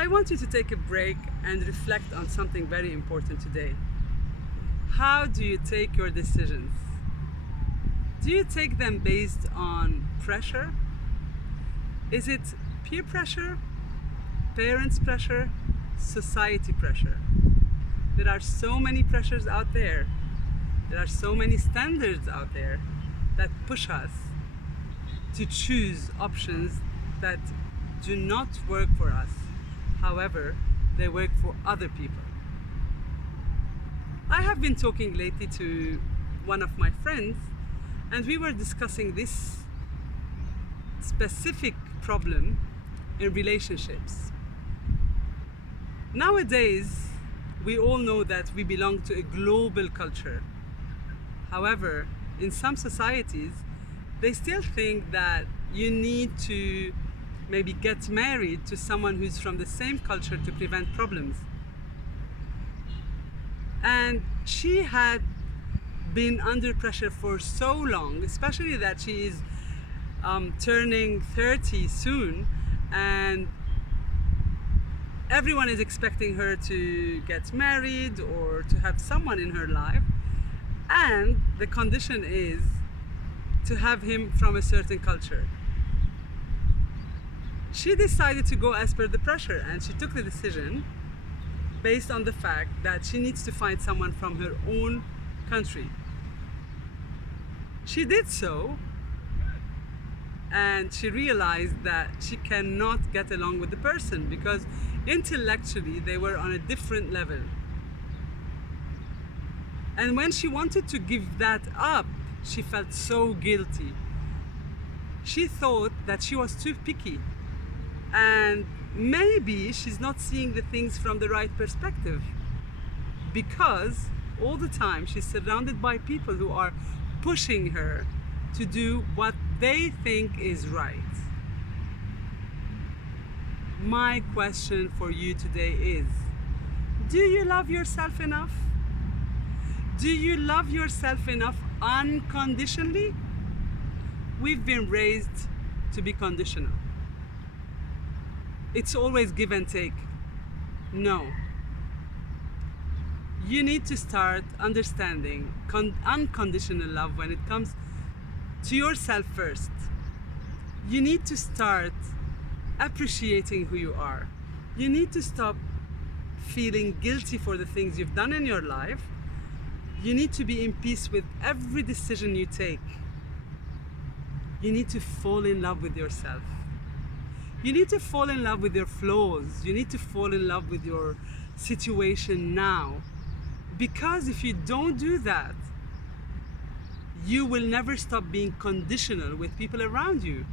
I want you to take a break and reflect on something very important today. How do you take your decisions? Do you take them based on pressure? Is it peer pressure, parents' pressure, society pressure? There are so many pressures out there. There are so many standards out there that push us to choose options that do not work for us. However, they work for other people. I have been talking lately to one of my friends, and we were discussing this specific problem in relationships. Nowadays, we all know that we belong to a global culture. However, in some societies, they still think that you need to maybe get married to someone who's from the same culture to prevent problems. And she had been under pressure for so long, especially that she is turning 30 soon, and everyone is expecting her to get married or to have someone in her life, and the condition is to have him from a certain culture. She decided to go as per the pressure, and she took the decision based on the fact that she needs to find someone from her own country. She did so, and she realized that she cannot get along with the person because intellectually they were on a different level. And when she wanted to give that up, she felt so guilty. She thought that she was too picky, and maybe she's not seeing the things from the right perspective, because all the time she's surrounded by people who are pushing her to do what they think is right. My question for you today is, do you love yourself enough? Do you love yourself enough unconditionally? We've been raised to be conditional. It's always give and take. No. You need to start understanding unconditional love when it comes to yourself first. You need to start appreciating who you are. You need to stop feeling guilty for the things you've done in your life. You need to be in peace with every decision you take. You need to fall in love with yourself. You need to fall in love with your flaws. You need to fall in love with your situation now. Because if you don't do that, you will never stop being conditional with people around you.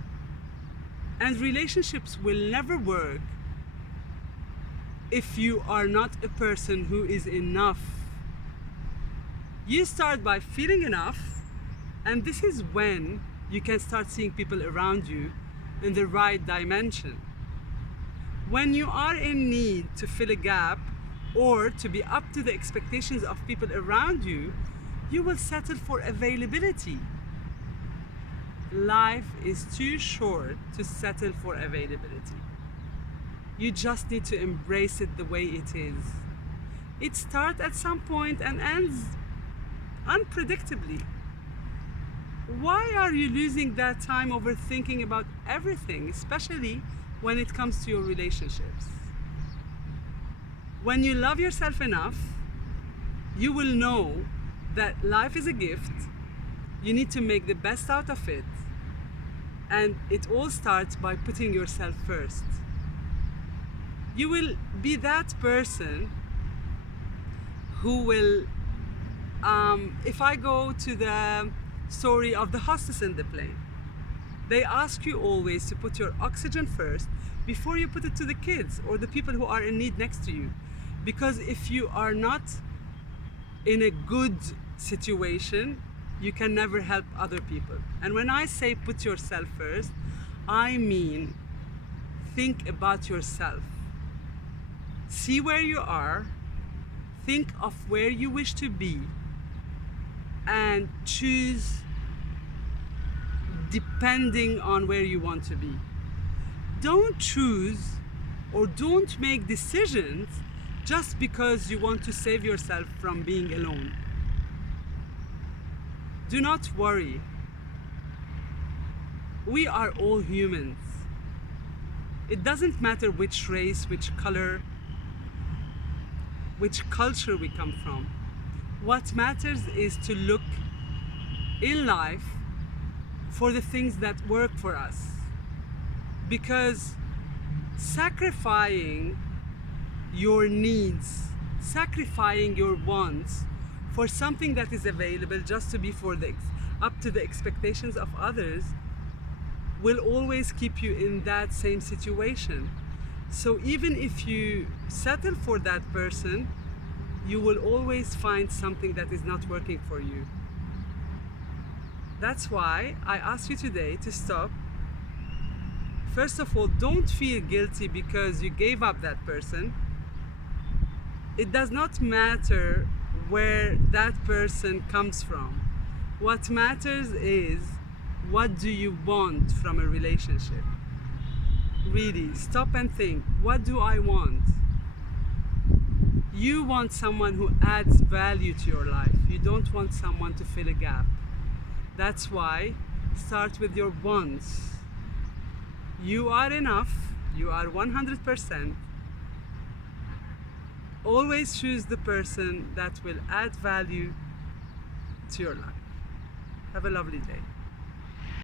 And relationships will never work if you are not a person who is enough. You start by feeling enough, and this is when you can start seeing people around you in the right dimension. When you are in need to fill a gap or to be up to the expectations of people around you, you will settle for availability. Life is too short to settle for availability. You just need to embrace it the way it is. It starts at some point and ends unpredictably. Why are you losing that time over thinking about everything, especially when it comes to your relationships? When you love yourself enough, you will know that life is a gift. You need to make the best out of it. And it all starts by putting yourself first. You will be that person who will, if I go to the story of the hostess in the plane, they ask you always to put your oxygen first before you put it to the kids or the people who are in need next to you. Because if you are not in a good situation, you can never help other people. And when I say put yourself first, I mean think about yourself. See where you are, think of where you wish to be, and choose depending on where you want to be. Don't choose or don't make decisions just because you want to save yourself from being alone. Do not worry. We are all humans. It doesn't matter which race, which color, which culture we come from. What matters is to look in life for the things that work for us. Because sacrificing your needs, sacrificing your wants for something that is available just to be up to the expectations of others will always keep you in that same situation. So even if you settle for that person, you will always find something that is not working for you. That's why I ask you today to stop. First of all, don't feel guilty because you gave up that person. It does not matter where that person comes from. What matters is, what do you want from a relationship? Really, stop and think, what do I want? You want someone who adds value to your life. You don't want someone to fill a gap. That's why start with your wants. You are enough. You are 100%. Always choose the person that will add value to your life. Have a lovely day.